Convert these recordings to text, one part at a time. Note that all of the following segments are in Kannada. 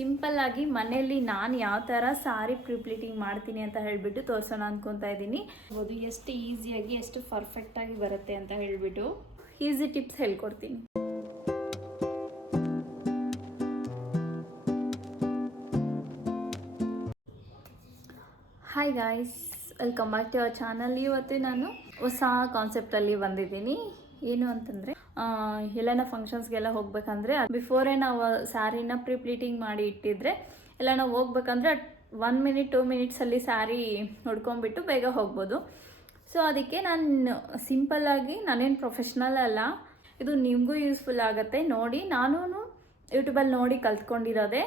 ಸಿಂಪಲ್ಲಾಗಿ ಮನೆಯಲ್ಲಿ ನಾನು ಯಾವ ಥರ ಸಾರಿ ಪ್ರಿಪ್ಲೀಟಿಂಗ್ ಮಾಡ್ತೀನಿ ಅಂತ ಹೇಳಿಬಿಟ್ಟು ತೋರಿಸೋಣ ಅಂದ್ಕೊತಾ ಇದ್ದೀನಿ. ಅದು ಎಷ್ಟು ಈಸಿಯಾಗಿ ಎಷ್ಟು ಪರ್ಫೆಕ್ಟಾಗಿ ಬರುತ್ತೆ ಅಂತ ಹೇಳಿಬಿಟ್ಟು ಈಸಿ ಟಿಪ್ಸ್ ಹೇಳ್ಕೊಡ್ತೀನಿ. Hi guys, welcome back to our channel. ಇವತ್ತು ನಾನು ಹೊಸ ಕಾನ್ಸೆಪ್ಟಲ್ಲಿ ಬಂದಿದ್ದೀನಿ. ಏನು ಅಂತಂದರೆ, ಎಲ್ಲನ ಫಂಕ್ಷನ್ಸ್ಗೆಲ್ಲ ಹೋಗ್ಬೇಕಂದ್ರೆ ಬಿಫೋರೇ ನಾವು ಸ್ಯಾರಿನ ಪ್ರಿಪ್ಲೀಟಿಂಗ್ ಮಾಡಿ ಇಟ್ಟಿದ್ರೆ ಎಲ್ಲ ನಾವು ಹೋಗ್ಬೇಕಂದ್ರೆ 1 ಮಿನಿಟ್ 2 ಮಿನಿಟ್ಸಲ್ಲಿ ಸ್ಯಾರಿ ನೋಡ್ಕೊಂಬಿಟ್ಟು ಬೇಗ ಹೋಗ್ಬೋದು. ಸೊ ಅದಕ್ಕೆ ನಾನು ಸಿಂಪಲ್ಲಾಗಿ, ನಾನೇನು ಪ್ರೊಫೆಷ್ನಲ್ ಅಲ್ಲ, ಇದು ನಿಮಗೂ ಯೂಸ್ಫುಲ್ ಆಗುತ್ತೆ. ನೋಡಿ, ನಾನು ಯೂಟ್ಯೂಬಲ್ಲಿ ನೋಡಿ ಕಲ್ತ್ಕೊಂಡಿರೋದೆ.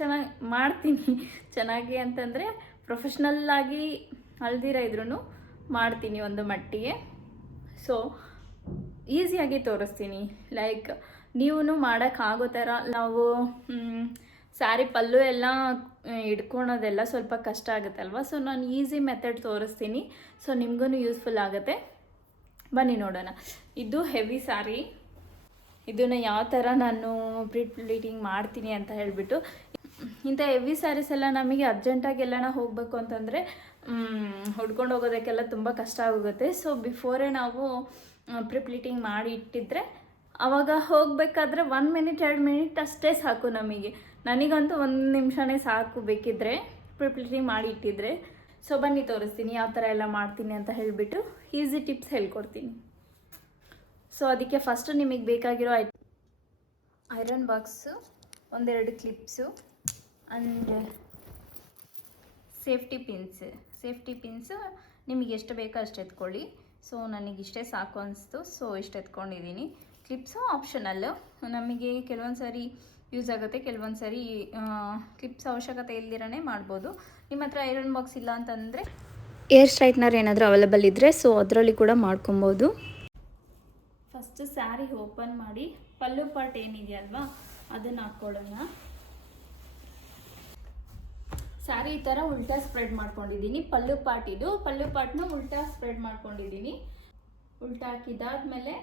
ಚೆನ್ನಾಗಿ ಮಾಡ್ತೀನಿ. ಚೆನ್ನಾಗಿ ಅಂತಂದರೆ ಪ್ರೊಫೆಷ್ನಲ್ಲಾಗಿ ಅಲ್ದಿರ ಇದ್ರೂ ಮಾಡ್ತೀನಿ ಒಂದು ಮಟ್ಟಿಗೆ. ಸೊ ಈಸಿಯಾಗಿ ತೋರಿಸ್ತೀನಿ. ಲೈಕ್ ನೀವು ಮಾಡೋಕ್ಕಾಗೋ ಥರ. ನಾವು ಸ್ಯಾರಿ ಪಲ್ಲು ಎಲ್ಲ ಇಟ್ಕೊಳೋದೆಲ್ಲ ಸ್ವಲ್ಪ ಕಷ್ಟ ಆಗುತ್ತಲ್ವ. ಸೊ ನಾನು ಈಸಿ ಮೆಥಡ್ ತೋರಿಸ್ತೀನಿ. ಸೊ ನಿಮಗೂ ಯೂಸ್ಫುಲ್ ಆಗುತ್ತೆ. ಬನ್ನಿ ನೋಡೋಣ. ಇದು ಹೆವಿ ಸ್ಯಾರಿ. ಇದನ್ನು ಯಾವ ಥರ ನಾನು ಪ್ರಿಪ್ಲೀಟಿಂಗ್ ಮಾಡ್ತೀನಿ ಅಂತ ಹೇಳಿಬಿಟ್ಟು, ಇಂಥ ಹೆವಿ ಸ್ಯಾರೀಸ್ ಎಲ್ಲ ನಮಗೆ ಅರ್ಜೆಂಟಾಗಿ ಎಲ್ಲನ ಹೋಗಬೇಕು ಅಂತಂದರೆ ಹುಡ್ಕೊಂಡು ಹೋಗೋದಕ್ಕೆಲ್ಲ ತುಂಬ ಕಷ್ಟ ಆಗುತ್ತೆ. ಸೊ ಬಿಫೋರೇ ನಾವು ಪ್ರಿಪ್ಲೀಟಿಂಗ್ ಮಾಡಿ ಇಟ್ಟಿದ್ರೆ ಆವಾಗ ಹೋಗಬೇಕಾದ್ರೆ 1 ಮಿನಿಟ್ 2 ಮಿನಿಟ್ ಅಷ್ಟೇ ಸಾಕು ನಮಗೆ. ನನಗಂತೂ 1 ನಿಮಿಷನೇ ಸಾಕು ಬೇಕಿದ್ದರೆ ಪ್ರಿಪ್ಲೀಟಿಂಗ್ ಮಾಡಿ ಇಟ್ಟಿದ್ರೆ. ಸೊ ಬನ್ನಿ ತೋರಿಸ್ತೀನಿ ಯಾವ ಥರ ಎಲ್ಲ ಮಾಡ್ತೀನಿ ಅಂತ ಹೇಳಿಬಿಟ್ಟು ಈಸಿ ಟಿಪ್ಸ್ ಹೇಳ್ಕೊಡ್ತೀನಿ. ಸೊ ಅದಕ್ಕೆ ಫಸ್ಟು ನಿಮಗೆ ಬೇಕಾಗಿರೋ iron box, 1-2 clips and safety pins ನಿಮಗೆ ಎಷ್ಟು ಬೇಕೋ ಅಷ್ಟು ಎತ್ಕೊಳ್ಳಿ. ಸೊ ನನಗಿಷ್ಟೇ ಸಾಕು ಅನಿಸ್ತು, ಸೊ ಇಷ್ಟು ಎತ್ಕೊಂಡಿದ್ದೀನಿ. ಕ್ಲಿಪ್ಸು ಆಪ್ಷನಲ್ಲು, ನಮಗೆ ಕೆಲವೊಂದು ಸಾರಿ ಯೂಸ್ ಆಗುತ್ತೆ, ಕೆಲವೊಂದು ಸಾರಿ ಕ್ಲಿಪ್ಸ್ ಅವಶ್ಯಕತೆ ಇಲ್ದಿರೇ ಮಾಡ್ಬೋದು. ನಿಮ್ಮ ಹತ್ರ ಐರನ್ ಬಾಕ್ಸ್ ಇಲ್ಲ ಅಂತಂದರೆ ಏರ್ ಸ್ಟ್ರೈಟ್ನರ್ ಏನಾದರೂ ಅವೈಲೇಬಲ್ ಇದ್ದರೆ ಸೊ ಅದರಲ್ಲಿ ಕೂಡ ಮಾಡ್ಕೊಬೋದು. ಫಸ್ಟು ಸ್ಯಾರಿ ಓಪನ್ ಮಾಡಿ ಪಲ್ಲು ಪಾರ್ಟ್ ಏನಿದೆಯಲ್ವಾ ಅದನ್ನು ಹಾಕ್ಕೊಳ್ಳೋಣ. ಸ್ಯಾರಿ ಈ ಥರ ಉಲ್ಟಾ ಸ್ಪ್ರೆಡ್ ಮಾಡ್ಕೊಂಡಿದ್ದೀನಿ. ಪಲ್ಲು ಪಾರ್ಟ್ನ ಉಲ್ಟಾ ಸ್ಪ್ರೆಡ್ ಮಾಡ್ಕೊಂಡಿದ್ದೀನಿ. ಉಲ್ಟಾ ಹಾಕಿದಾದ್ಮೇಲೆ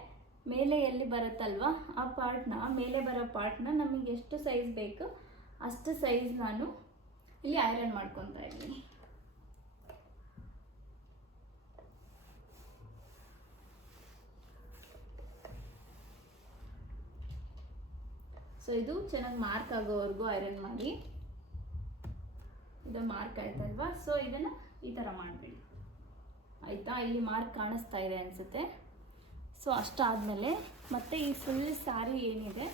ಮೇಲೆ ಎಲ್ಲಿ ಬರುತ್ತಲ್ವ ಆ ಪಾರ್ಟ್ನ, ಮೇಲೆ ಬರೋ ಪಾರ್ಟ್ನ ನಮಗೆ ಎಷ್ಟು ಸೈಜ್ ಬೇಕು ಅಷ್ಟು ಸೈಜ್ ನಾನು ಇಲ್ಲಿ ಐರನ್ ಮಾಡ್ಕೊತಾ ಇದ್ದೀನಿ. ಸೊ ಇದು ಚೆನ್ನಾಗಿ ಮಾರ್ಕ್ ಆಗೋವರೆಗೂ ಐರನ್ ಮಾಡಿ. ಇದು ಮಾರ್ಕ್ ಆಯ್ತಲ್ವಾ, ಸೊ ಇದನ್ನು ಈ ಥರ ಮಾಡಿಬಿಡಿ. ಆಯಿತಾ? ಇಲ್ಲಿ ಮಾರ್ಕ್ ಕಾಣಿಸ್ತಾ ಇದೆ ಅನಿಸುತ್ತೆ. ಸೊ ಅಷ್ಟಾದಮೇಲೆ ಮತ್ತೆ ಈ ಫುಲ್ ಸ್ಯಾರಿ ಏನಿದೆ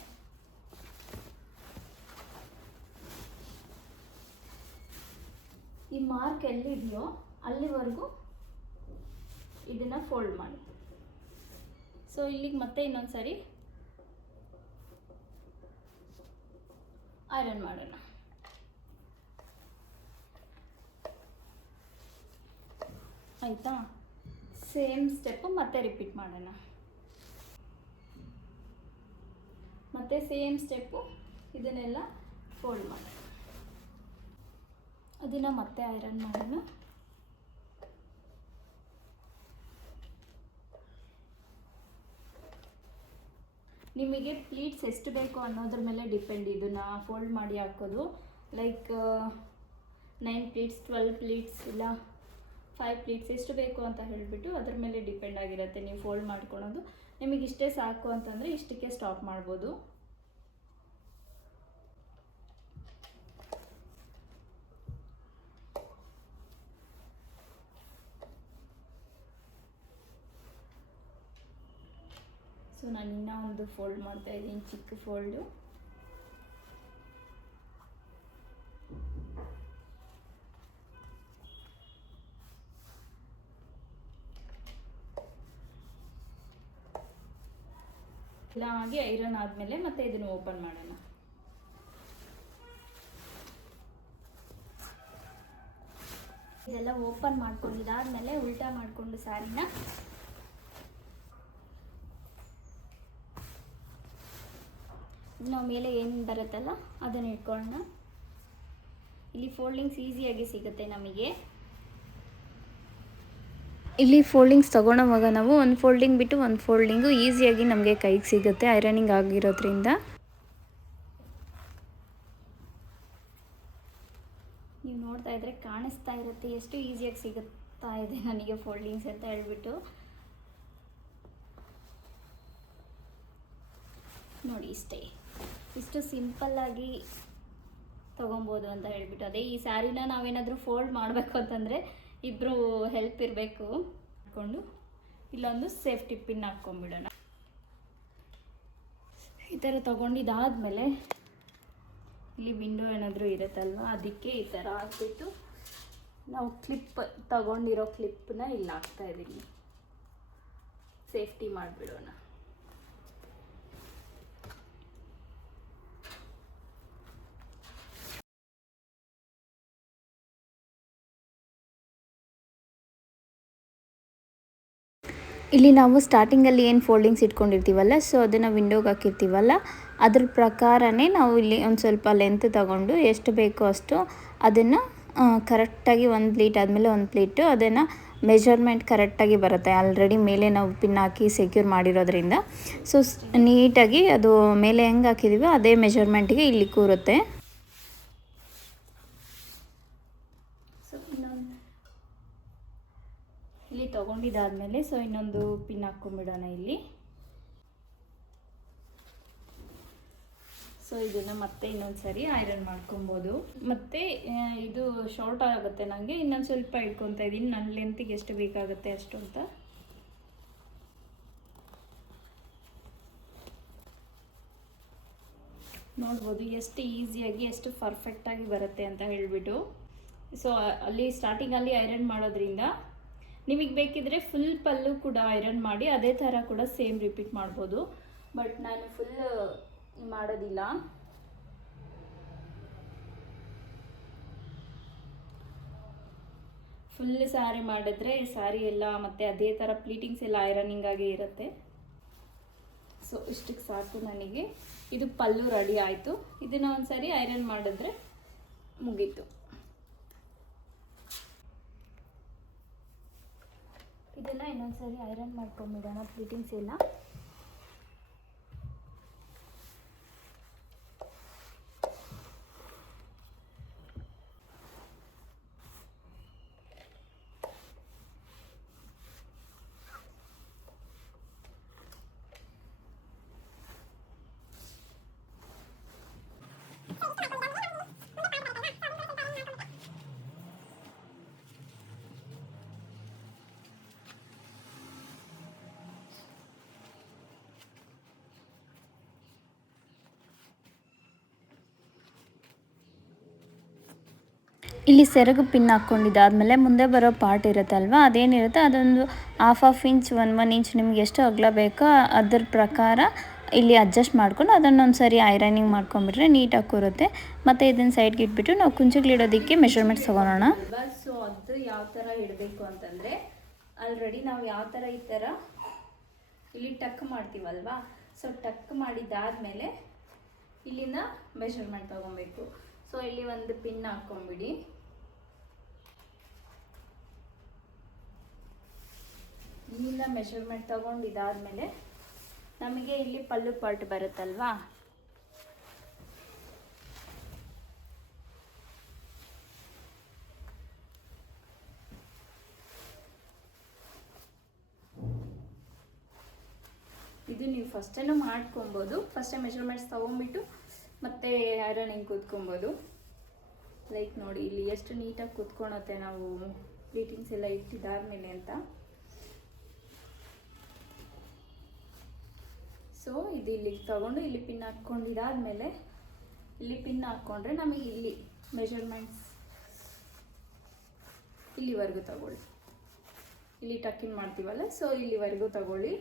ಈ ಮಾರ್ಕ್ ಎಲ್ಲಿದೆಯೋ ಅಲ್ಲಿವರೆಗೂ ಇದನ್ನು ಫೋಲ್ಡ್ ಮಾಡಿ. ಸೊ ಇಲ್ಲಿಗೆ ಮತ್ತೆ ಇನ್ನೊಂದು ಸರಿ ಐರನ್ ಮಾಡೋಣ. ಆಯಿತಾ? ಸೇಮ್ ಸ್ಟೆಪ್ಪು ಮತ್ತೆ ರಿಪೀಟ್ ಮಾಡೋಣ. ಮತ್ತೆ ಸೇಮ್ ಸ್ಟೆಪ್ಪು ಇದನ್ನೆಲ್ಲ ಫೋಲ್ಡ್ ಮಾಡೋಣ. ಅದನ್ನು ಮತ್ತೆ ಐರನ್ ಮಾಡೋಣ. ನಿಮಗೆ ಪ್ಲೀಟ್ಸ್ ಎಷ್ಟು ಬೇಕು ಅನ್ನೋದ್ರ ಮೇಲೆ ಡಿಪೆಂಡ್ ಇದನ್ನು ಫೋಲ್ಡ್ ಮಾಡಿ ಹಾಕೋದು. ಲೈಕ್ 9 ಪ್ಲೀಟ್ಸ್ 12 ಪ್ಲೀಟ್ಸ್ ಇಲ್ಲ 5 ಪ್ಲೀಟ್ಸ್ ಎಷ್ಟು ಬೇಕು ಅಂತ ಹೇಳಿಬಿಟ್ಟು ಅದ್ರ ಮೇಲೆ ಡಿಪೆಂಡ್ ಆಗಿರುತ್ತೆ ನೀವು ಫೋಲ್ಡ್ ಮಾಡ್ಕೊಳೋದು. ನಿಮಗೆ ಇಷ್ಟೇ ಸಾಕು ಅಂತಂದರೆ ಇಷ್ಟಕ್ಕೆ ಸ್ಟಾಪ್ ಮಾಡ್ಬೋದು. ಸೊ ನಾನು ಇನ್ನೂ ಒಂದು ಫೋಲ್ಡ್ ಮಾಡ್ತಾ ಇದ್ದೀನಿ, ಚಿಕ್ಕ ಫೋಲ್ಡು. ಎಲ್ಲ ಆಗಿ ಐರನ್ ಆದಮೇಲೆ ಮತ್ತೆ ಇದನ್ನು ಓಪನ್ ಮಾಡೋಣ. ಇದೆಲ್ಲ ಓಪನ್ ಮಾಡ್ಕೊಂಡಿದ್ದಾದ್ಮೇಲೆ ಉಲ್ಟಾ ಮಾಡಿಕೊಂಡು ಸ್ಯಾರಿನ ನಾವು ಮೇಲೆ ಏನು ಬರುತ್ತಲ್ಲ ಅದನ್ನು ಇಟ್ಕೊಳ್ಳೋಣ. ಇಲ್ಲಿ ಫೋಲ್ಡಿಂಗ್ಸ್ ಈಸಿಯಾಗಿ ಸಿಗುತ್ತೆ ನಮಗೆ. ಇಲ್ಲಿ ಫೋಲ್ಡಿಂಗ್ಸ್ ತೊಗೊಳೋವಾಗ ನಾವು ಒಂದು ಫೋಲ್ಡಿಂಗ್ ಬಿಟ್ಟು ಒಂದು ಫೋಲ್ಡಿಂಗು ಈಸಿಯಾಗಿ ನಮಗೆ ಕೈಗೆ ಸಿಗುತ್ತೆ ಐರನಿಂಗ್ ಆಗಿರೋದ್ರಿಂದ. ನೀವು ನೋಡ್ತಾ ಇದ್ದರೆ ಕಾಣಿಸ್ತಾ ಇರುತ್ತೆ ಎಷ್ಟು ಈಸಿಯಾಗಿ ಸಿಗುತ್ತಾ ಇದೆ ನನಗೆ ಫೋಲ್ಡಿಂಗ್ಸ್ ಅಂತ ಹೇಳ್ಬಿಟ್ಟು. ನೋಡಿ ಇಷ್ಟು ಸಿಂಪಲ್ಲಾಗಿ ತೊಗೊಬೋದು ಅಂತ ಹೇಳ್ಬಿಟ್ಟು. ಅದೇ ಈ ಸ್ಯಾರಿನ ನಾವೇನಾದರೂ ಫೋಲ್ಡ್ ಮಾಡಬೇಕು ಅಂತಂದರೆ ಇಬ್ಬರು ಹೆಲ್ಪ್ ಇರಬೇಕು. ಹಾಕ್ಕೊಂಡು ಇಲ್ಲೊಂದು ಸೇಫ್ಟಿ ಪಿನ್ ಹಾಕ್ಕೊಂಬಿಡೋಣ. ಈ ಥರ ತೊಗೊಂಡಿದ್ದಾದಮೇಲೆ ಇಲ್ಲಿ ವಿಂಡೋ ಏನಾದರೂ ಇರುತ್ತಲ್ವ, ಅದಕ್ಕೆ ಈ ಥರ ಹಾಕ್ಬಿಟ್ಟು ನಾವು ತಗೊಂಡಿರೋ ಕ್ಲಿಪ್ಪನ್ನ ಇಲ್ಲಿ ಹಾಕ್ತಾಯಿದ್ದೀನಿ, ಸೇಫ್ಟಿ ಮಾಡಿಬಿಡೋಣ. ಇಲ್ಲಿ ನಾವು ಸ್ಟಾರ್ಟಿಂಗಲ್ಲಿ ಏನು ಫೋಲ್ಡಿಂಗ್ಸ್ ಇಟ್ಕೊಂಡಿರ್ತೀವಲ್ಲ, ಸೊ ಅದನ್ನು ವಿಂಡೋಗೆ ಹಾಕಿರ್ತೀವಲ್ಲ, ಅದ್ರ ಪ್ರಕಾರನೇ ನಾವು ಇಲ್ಲಿ ಒಂದು ಸ್ವಲ್ಪ ಲೆಂತ್ ತಗೊಂಡು ಎಷ್ಟು ಬೇಕೋ ಅಷ್ಟು ಅದನ್ನು ಕರೆಕ್ಟಾಗಿ ಒಂದು ಪ್ಲೀಟ್ ಆದಮೇಲೆ ಒಂದು ಪ್ಲೀಟು ಅದನ್ನು ಮೆಜರ್ಮೆಂಟ್ ಕರೆಕ್ಟಾಗಿ ಬರುತ್ತೆ. ಆಲ್ರೆಡಿ ಮೇಲೆ ನಾವು ಪಿನ್ ಹಾಕಿ ಸೆಕ್ಯೂರ್ ಮಾಡಿರೋದ್ರಿಂದ ಸೊ ನೀಟಾಗಿ ಅದು ಮೇಲೆ ಹೆಂಗೆ ಹಾಕಿದ್ದೀವೋ ಅದೇ ಮೆಜರ್ಮೆಂಟಿಗೆ ಇಲ್ಲಿ ಕೂರುತ್ತೆ. ಇಲ್ಲಿ ತೊಗೊಂಡಿದ್ದಾದಮೇಲೆ ಸೊ ಇನ್ನೊಂದು ಪಿನ್ ಹಾಕ್ಕೊಂಬಿಡೋಣ ಇಲ್ಲಿ. ಸೊ ಇದನ್ನು ಮತ್ತೆ ಇನ್ನೊಂದು ಸರಿ ಐರನ್ ಮಾಡ್ಕೊಬೋದು. ಮತ್ತು ಇದು ಶಾರ್ಟ್ ಆಗುತ್ತೆ ನನಗೆ, ಇನ್ನೊಂದು ಸ್ವಲ್ಪ ಇಟ್ಕೊತಾ ಇದ್ದೀನಿ ನನ್ನ ಲೆಂತಿಗೆ ಎಷ್ಟು ಬೇಕಾಗುತ್ತೆ ಅಷ್ಟು ಅಂತ. ನೋಡ್ಬೋದು ಎಷ್ಟು ಈಸಿಯಾಗಿ ಎಷ್ಟು ಪರ್ಫೆಕ್ಟಾಗಿ ಬರುತ್ತೆ ಅಂತ ಹೇಳಿಬಿಟ್ಟು. ಸೊ ಅಲ್ಲಿ ಸ್ಟಾರ್ಟಿಂಗಲ್ಲಿ ಐರನ್ ಮಾಡೋದ್ರಿಂದ ನಿಮಗೆ ಬೇಕಿದ್ರೆ ಫುಲ್ ಪಲ್ಲು ಕೂಡ ಐರನ್ ಮಾಡಿ ಅದೇ ಥರ ಕೂಡ ಸೇಮ್ ರಿಪೀಟ್ ಮಾಡ್ಬೋದು. ಬಟ್ ನಾನು ಫುಲ್ ಮಾಡೋದಿಲ್ಲ. ಫುಲ್ ಸ್ಯಾರಿ ಮಾಡಿದ್ರೆ ಈ ಸ್ಯಾರಿ ಎಲ್ಲ ಮತ್ತು ಅದೇ ಥರ ಪ್ಲೀಟಿಂಗ್ಸ್ ಎಲ್ಲ ಐರನಿಂಗ್ ಆಗಿ ಇರುತ್ತೆ. ಸೊ ಇಷ್ಟಕ್ಕೆ ಸಾಕು ನನಗೆ. ಇದು ಪಲ್ಲು ರೆಡಿ ಆಯಿತು. ಇದನ್ನು ಒಂದು ಸರಿ ಐರನ್ ಮಾಡಿದ್ರೆ ಮುಗೀತು. ಇದನ್ನು ಇನ್ನೊಂದು ಸರಿ ಐರನ್ ಮಾಡ್ಕೊಂಬಿಡೋಣ ಪ್ಲೀಟಿಂಗ್ಸ್ ಎಲ್ಲ. ಇಲ್ಲಿ ಸೆರಗು ಪಿನ್ ಹಾಕ್ಕೊಂಡಿದ್ದಾದಮೇಲೆ ಮುಂದೆ ಬರೋ ಪಾರ್ಟ್ ಇರುತ್ತಲ್ವ, ಅದೇನಿರುತ್ತೆ ಅದೊಂದು ಹಾಫ್ ಇಂಚ್ 1 ಇಂಚ್ ನಿಮ್ಗೆ ಎಷ್ಟು ಅಗಲ ಬೇಕೋ ಅದ್ರ ಪ್ರಕಾರ ಇಲ್ಲಿ ಅಡ್ಜಸ್ಟ್ ಮಾಡ್ಕೊಂಡು ಅದನ್ನೊಂದು ಸರಿ ಐರನಿಂಗ್ ಮಾಡ್ಕೊಂಡ್ಬಿಟ್ರೆ ನೀಟಾಗಿ ಕೂರುತ್ತೆ. ಮತ್ತು ಇದನ್ನು ಸೈಡ್ಗೆ ಇಟ್ಬಿಟ್ಟು ನಾವು ಕುಂಚಿಗಳಿಡೋದಕ್ಕೆ ಮೆಷರ್ಮೆಂಟ್ಸ್ ತೊಗೊಳೋಣ. ಸೊ ಅದು ಯಾವ ಥರ ಇಡಬೇಕು ಅಂತಂದರೆ ಆಲ್ರೆಡಿ ನಾವು ಯಾವ ಥರ ಈ ಥರ ಇಲ್ಲಿ ಟಕ್ ಮಾಡ್ತೀವಲ್ವಾ, ಸೊ ಟಕ್ ಮಾಡಿದ್ದಾದಮೇಲೆ ಇಲ್ಲಿಂದ ಮೆಷರ್ಮೆಂಟ್ ತೊಗೊಬೇಕು. ಸೊ ಇಲ್ಲಿ ಒಂದು ಪಿನ್ ಹಾಕ್ಕೊಂಬಿಡಿ. ಇಲ್ಲಿಂದ ಮೆಷರ್ಮೆಂಟ್ ತೊಗೊಂಡಿದ್ದಾದಮೇಲೆ ನಮಗೆ ಇಲ್ಲಿ ಪಲ್ಲು ಪಾರ್ಟ್ ಬರುತ್ತಲ್ವಾ, ಇದು ನೀವು ಫಸ್ಟೇನು ಮಾಡ್ಕೊಬೋದು. ಫಸ್ಟೇ ಮೆಷರ್ಮೆಂಟ್ಸ್ ತೊಗೊಂಬಿಟ್ಟು ಮತ್ತು ಐರನಿಂಗ್ ಕೂತ್ಕೊಬೋದು. ಲೈಕ್ ನೋಡಿ ಇಲ್ಲಿ ಎಷ್ಟು ನೀಟಾಗಿ ಕೂತ್ಕೊಳತ್ತೆ ನಾವು ಪ್ಲೀಟಿಂಗ್ಸ್ ಎಲ್ಲ ಇಟ್ಟಿದ್ದಾದ್ಮೇಲೆ ಅಂತ. ಸೊ ಇದು ಇಲ್ಲಿಗೆ ತೊಗೊಂಡು ಇಲ್ಲಿ ಪಿನ್ ಹಾಕ್ಕೊಂಡಿದ್ದಾದಮೇಲೆ ಇಲ್ಲಿ ಪಿನ್ ಹಾಕ್ಕೊಂಡ್ರೆ ನಮಗೆ ಇಲ್ಲಿ ಮೆಷರ್ಮೆಂಟ್ಸ್ ಇಲ್ಲಿವರೆಗೂ ತಗೊಳ್ಳಿ. ಇಲ್ಲಿ ಟಕ್ಕಿನ್ ಮಾಡ್ತೀವಲ್ಲ, ಸೊ ಇಲ್ಲಿವರೆಗೂ ತಗೊಳ್ಳಿ.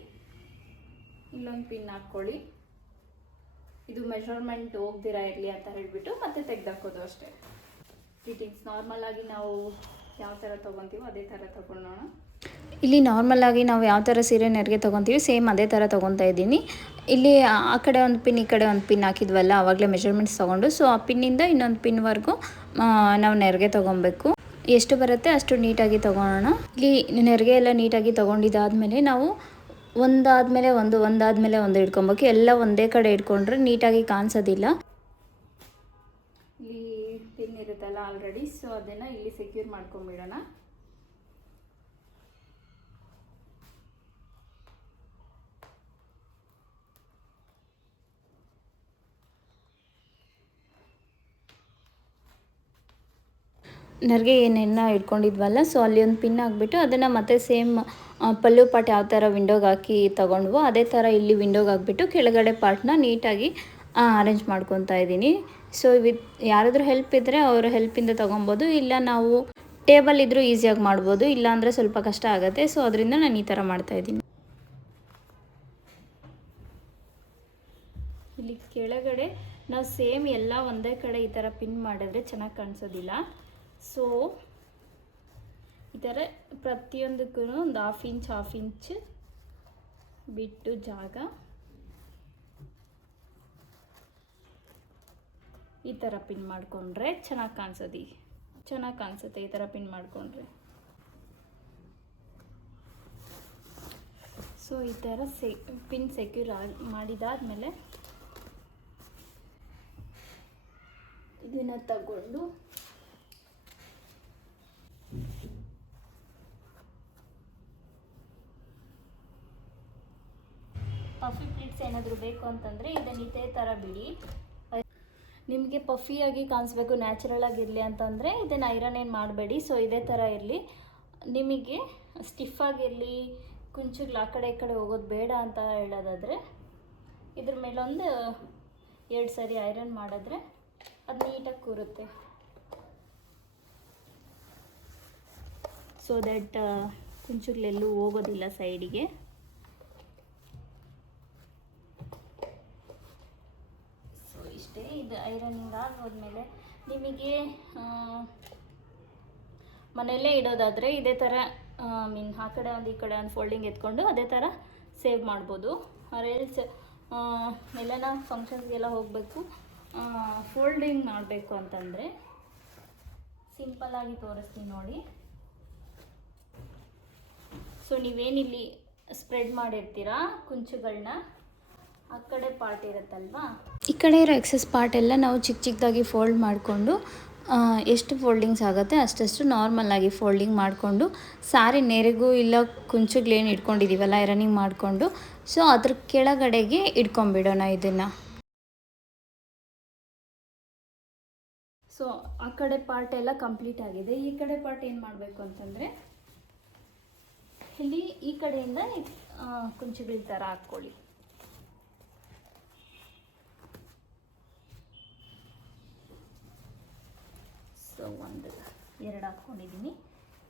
ಇಲ್ಲೊಂದು ಪಿನ್ ಹಾಕ್ಕೊಳ್ಳಿ. ಇದು ಮೆಷರ್ಮೆಂಟ್ ಹೋಗ್ದಿರಾ ಇರಲಿ ಅಂತ ಹೇಳಿಬಿಟ್ಟು ಮತ್ತೆ ತೆಗೆದಾಕೋದು ಅಷ್ಟೇ. ಫಿಟ್ಟಿಂಗ್ಸ್ ನಾರ್ಮಲ್ ಆಗಿ ನಾವು ಯಾವ ಥರ ತೊಗೊತೀವೋ ಅದೇ ಥರ ತೊಗೊಳೋಣ. ಇಲ್ಲಿ ನಾರ್ಮಲಾಗಿ ನಾವು ಯಾವ ಥರ ಸೀರೆ ನೆರಿಗೆ ತೊಗೊತೀವಿ ಸೇಮ್ ಅದೇ ಥರ ತೊಗೊತಾ ಇದ್ದೀನಿ. ಇಲ್ಲಿ ಆ ಕಡೆ ಒಂದು ಪಿನ್ ಈ ಕಡೆ ಒಂದು ಪಿನ್ ಹಾಕಿದ್ವಲ್ಲ ಆವಾಗಲೇ ಮೆಷರ್ಮೆಂಟ್ಸ್ ತೊಗೊಂಡು, ಸೊ ಆ ಪಿನ್ನಿಂದ ಇನ್ನೊಂದು ಪಿನ್ವರೆಗೂ ನಾವು ನೆರಿಗೆ ತೊಗೊಬೇಕು. ಎಷ್ಟು ಬರುತ್ತೆ ಅಷ್ಟು ನೀಟಾಗಿ ತೊಗೊಳೋಣ. ಇಲ್ಲಿ ನೆರಿಗೆ ಎಲ್ಲ ನೀಟಾಗಿ ತೊಗೊಂಡಿದ್ದಾದಮೇಲೆ ನಾವು ಒಂದಾದಮೇಲೆ ಒಂದು ಇಟ್ಕೊಬೇಕು. ಎಲ್ಲ ಒಂದೇ ಕಡೆ ಇಟ್ಕೊಂಡ್ರೆ ನೀಟಾಗಿ ಕಾಣಿಸೋದಿಲ್ಲ. ಇಲ್ಲಿ ಪಿನ್ ಇರುತ್ತಲ್ಲ ಆಲ್ರೆಡಿ, ಸೊ ಅದನ್ನು ಇಲ್ಲಿ ಸೆಕ್ಯೂರ್ ಮಾಡ್ಕೊಂಬಿಡೋಣ. ನರಿಗೆ ಏನೇನು ಇಟ್ಕೊಂಡಿದ್ವಲ್ಲ, ಸೊ ಅಲ್ಲಿ ಒಂದು ಪಿನ್ ಹಾಕ್ಬಿಟ್ಟು ಅದನ್ನು ಮತ್ತೆ ಸೇಮ್ ಪಲ್ಲು ಪಾಟ್ ಯಾವ ಥರ ವಿಂಡೋಗೆ ಹಾಕಿ ತೊಗೊಂಡ್ವೋ ಅದೇ ಥರ ಇಲ್ಲಿ ವಿಂಡೋಗೆ ಹಾಕ್ಬಿಟ್ಟು ಕೆಳಗಡೆ ಪಾರ್ಟ್ನ ನೀಟಾಗಿ ಅರೇಂಜ್ ಮಾಡ್ಕೊತಾ ಇದ್ದೀನಿ. ಸೊ ಯಾರಾದರೂ ಹೆಲ್ಪ್ ಇದ್ದರೆ ಅವರ ಹೆಲ್ಪಿಂದ ತೊಗೊಬೋದು, ಇಲ್ಲ ನಾವು ಟೇಬಲ್ ಇದ್ದರೂ ಈಸಿಯಾಗಿ ಮಾಡ್ಬೋದು, ಇಲ್ಲಾಂದರೆ ಸ್ವಲ್ಪ ಕಷ್ಟ ಆಗುತ್ತೆ. ಸೊ ಅದರಿಂದ ನಾನು ಈ ಥರ ಮಾಡ್ತಾಯಿದ್ದೀನಿ. ಇಲ್ಲಿ ಕೆಳಗಡೆ ನಾವು ಸೇಮ್ ಎಲ್ಲ ಒಂದೇ ಕಡೆ ಈ ಥರ ಪಿನ್ ಮಾಡಿದ್ರೆ ಚೆನ್ನಾಗಿ ಕಾಣಿಸೋದಿಲ್ಲ. ಸೊ ಈ ಥರ ಪ್ರತಿಯೊಂದಕ್ಕೂ ಒಂದು ಹಾಫ್ ಇಂಚ್ ಬಿಟ್ಟು ಜಾಗ ಈ ಥರ ಪಿನ್ ಮಾಡಿಕೊಂಡ್ರೆ ಚೆನ್ನಾಗಿ ಕಾಣಿಸುತ್ತೆ. ಈ ಥರ ಪಿನ್ ಮಾಡಿಕೊಂಡ್ರೆ ಸೊ ಈ ಥರ ಪಿನ್ ಸೆಕ್ಯೂರ್ ಮಾಡಿದಾದ್ಮೇಲೆ ಇದನ್ನು ತಗೊಂಡು ಪಫಿ ಪ್ಲೇಟ್ಸ್ ಏನಾದರೂ ಬೇಕು ಅಂತಂದರೆ ಇದನ್ನು ಇದೇ ಥರ ಬಿಡಿ. ನಿಮಗೆ ಪಫಿಯಾಗಿ ಕಾಣಿಸ್ಬೇಕು, ನ್ಯಾಚುರಲ್ ಆಗಿರಲಿ ಅಂತಂದರೆ ಇದನ್ನು ಐರನ್ ಏನು ಮಾಡಬೇಡಿ. ಸೊ ಇದೇ ಥರ ಇರಲಿ. ನಿಮಗೆ ಸ್ಟಿಫಾಗಿರಲಿ, ಕುಂಚುಗಳು ಆ ಕಡೆ ಈ ಕಡೆ ಹೋಗೋದು ಬೇಡ ಅಂತ ಹೇಳೋದಾದರೆ ಇದ್ರ ಮೇಲೊಂದು 2 ಸರಿ ಐರನ್ ಮಾಡಿದ್ರೆ ಅದು ನೀಟಾಗಿ ಕೂರುತ್ತೆ. ಸೊ ದಟ್ ಕುಂಚುಗಳೆಲ್ಲೂ ಹೋಗೋದಿಲ್ಲ ಸೈಡಿಗೆ. ಸೊ ಇಷ್ಟೇ. ಇದು ಐರನಿಂಗ್ ಆಗೋದ್ಮೇಲೆ ನಿಮಗೆ ಮನೆಯಲ್ಲೇ ಇಡೋದಾದರೆ ಇದೇ ಥರ ಆ ಕಡೆ ಒಂದು ಈ ಕಡೆ ಒಂದು ಫೋಲ್ಡಿಂಗ್ ಎತ್ಕೊಂಡು ಅದೇ ಥರ ಸೇವ್ ಮಾಡ್ಬೋದು. ಆರೆಲ್ಸ್ ಎಲ್ಲನ ಫಂಕ್ಷನ್ಸ್ಗೆಲ್ಲ ಹೋಗಬೇಕು, ಫೋಲ್ಡಿಂಗ್ ಮಾಡಬೇಕು ಅಂತಂದರೆ ಸಿಂಪಲ್ಲಾಗಿ ತೋರಿಸ್ತೀನಿ ನೋಡಿ. ಸೊ ನೀವೇನಿಲ್ಲಿ ಸ್ಪ್ರೆಡ್ ಮಾಡಿರ್ತೀರಾ ಕುಂಚುಗಳನ್ನ, ಆ ಕಡೆ ಪಾರ್ಟ್ ಇರುತ್ತಲ್ವಾ, ಈ ಕಡೆ ಇರೋ ಎಕ್ಸಸ್ ಪಾರ್ಟ್ ಎಲ್ಲ ನಾವು ಚಿಕ್ಕದಾಗಿ ಫೋಲ್ಡ್ ಮಾಡಿಕೊಂಡು ಎಷ್ಟು ಫೋಲ್ಡಿಂಗ್ಸ್ ಆಗುತ್ತೆ ಅಷ್ಟಷ್ಟು ನಾರ್ಮಲಾಗಿ ಫೋಲ್ಡಿಂಗ್ ಮಾಡಿಕೊಂಡು ಸಾರಿ ನೆರೆಗೂ ಇಲ್ಲ ಕುಂಚುಗಳೇನು ಇಟ್ಕೊಂಡಿದ್ದೀವಲ್ಲ ಐರನಿಂಗ್ ಮಾಡಿಕೊಂಡು ಸೊ ಅದ್ರ ಕೆಳಗಡೆಗೆ ಇಟ್ಕೊಂಡ್ಬಿಡೋಣ ಇದನ್ನು. ಸೊ ಆ ಕಡೆ ಪಾರ್ಟ್ ಎಲ್ಲ ಕಂಪ್ಲೀಟ್ ಆಗಿದೆ. ಈ ಕಡೆ ಪಾರ್ಟ್ ಏನು ಮಾಡಬೇಕು ಅಂತಂದರೆ ಇಲ್ಲಿ ಈ ಕಡೆಯಿಂದ ಕುಂಚುಗಳ ಥರ ಹಾಕ್ಕೊಳ್ಳಿ. ಸೊ 1 2 ಹಾಕ್ಕೊಂಡಿದ್ದೀನಿ,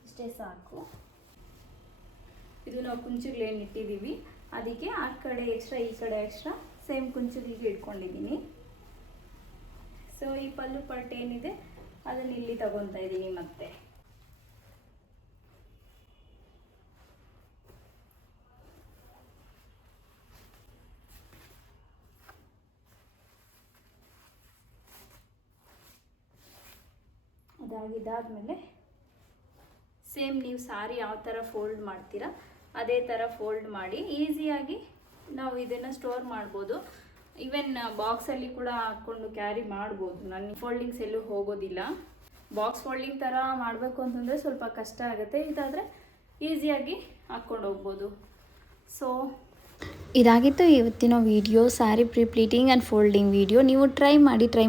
ಇಷ್ಟೇ ಸಾಕು. ಇದು ನಾವು ಕುಂಚುಗಳೇನು ಇಟ್ಟಿದ್ದೀವಿ ಅದಕ್ಕೆ ಆ ಕಡೆ ಎಕ್ಸ್ಟ್ರಾ ಈ ಕಡೆ ಎಕ್ಸ್ಟ್ರಾ ಸೇಮ್ ಕುಂಚುಗಳಿಗೆ ಇಟ್ಕೊಂಡಿದ್ದೀನಿ. ಸೊ ಈ ಪಲ್ಲು ಪಾರ್ಟ್ ಏನಿದೆ ಅದನ್ನು ಇಲ್ಲಿ ತಗೊತಾ ಇದ್ದೀನಿ. ಮತ್ತೆ ಅದಾಗಿದ್ದಾದಮೇಲೆ ಸೇಮ್ ನೀವು ಸಾರಿ ಯಾವ ಥರ ಫೋಲ್ಡ್ ಮಾಡ್ತೀರಾ ಅದೇ ಥರ ಫೋಲ್ಡ್ ಮಾಡಿ ಈಸಿಯಾಗಿ ನಾವು ಇದನ್ನು ಸ್ಟೋರ್ ಮಾಡ್ಬೋದು. ಈವನ್ ಬಾಕ್ಸಲ್ಲಿ ಕೂಡ ಹಾಕ್ಕೊಂಡು ಕ್ಯಾರಿ ಮಾಡ್ಬೋದು. ನನ್ನ ಫೋಲ್ಡಿಂಗ್ಸ್ ಎಲ್ಲೂ ಹೋಗೋದಿಲ್ಲ. ಬಾಕ್ಸ್ ಫೋಲ್ಡಿಂಗ್ ಥರ ಮಾಡಬೇಕು ಅಂತಂದರೆ ಸ್ವಲ್ಪ ಕಷ್ಟ ಆಗುತ್ತೆ, ಇದಾದರೆ ಈಸಿಯಾಗಿ ಹಾಕ್ಕೊಂಡು ಹೋಗ್ಬೋದು. ಸೊ ಇದಾಗಿತ್ತು ಇವತ್ತಿನ video, sari pre pleating and folding video. ನೀವು ಟ್ರೈ ಮಾಡಿದ್ರೇ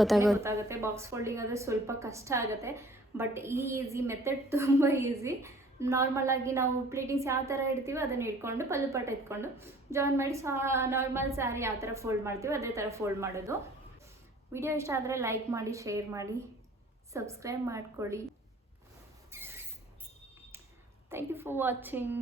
ಗೊತ್ತಾಗುತ್ತೆ. ಬಾಕ್ಸ್ ಫೋಲ್ಡಿಂಗ್ ಆದರೆ ಸ್ವಲ್ಪ ಕಷ್ಟ ಆಗುತ್ತೆ, ಬಟ್ ಈ ಈಸಿ ಮೆಥಡ್ ತುಂಬ ಈಸಿ. ನಾರ್ಮಲಾಗಿ ನಾವು ಪ್ಲೀಟಿಂಗ್ಸ್ ಯಾವ ಥರ ಇಡ್ತೀವೋ ಅದನ್ನು ಇಟ್ಕೊಂಡು ಪಲ್ಲು ಪಾಟ ಇಟ್ಕೊಂಡು ಜಾಯಿನ್ ಮಾಡಿ ನಾರ್ಮಲ್ ಸ್ಯಾರಿ ಯಾವ ಥರ ಫೋಲ್ಡ್ ಮಾಡ್ತೀವೋ ಅದೇ ಥರ ಫೋಲ್ಡ್ ಮಾಡೋದು. ವಿಡಿಯೋ ಇಷ್ಟ ಆದರೆ ಲೈಕ್ ಮಾಡಿ, ಶೇರ್ ಮಾಡಿ, ಸಬ್ಸ್ಕ್ರೈಬ್ ಮಾಡ್ಕೊಳ್ಳಿ. Thank you for watching.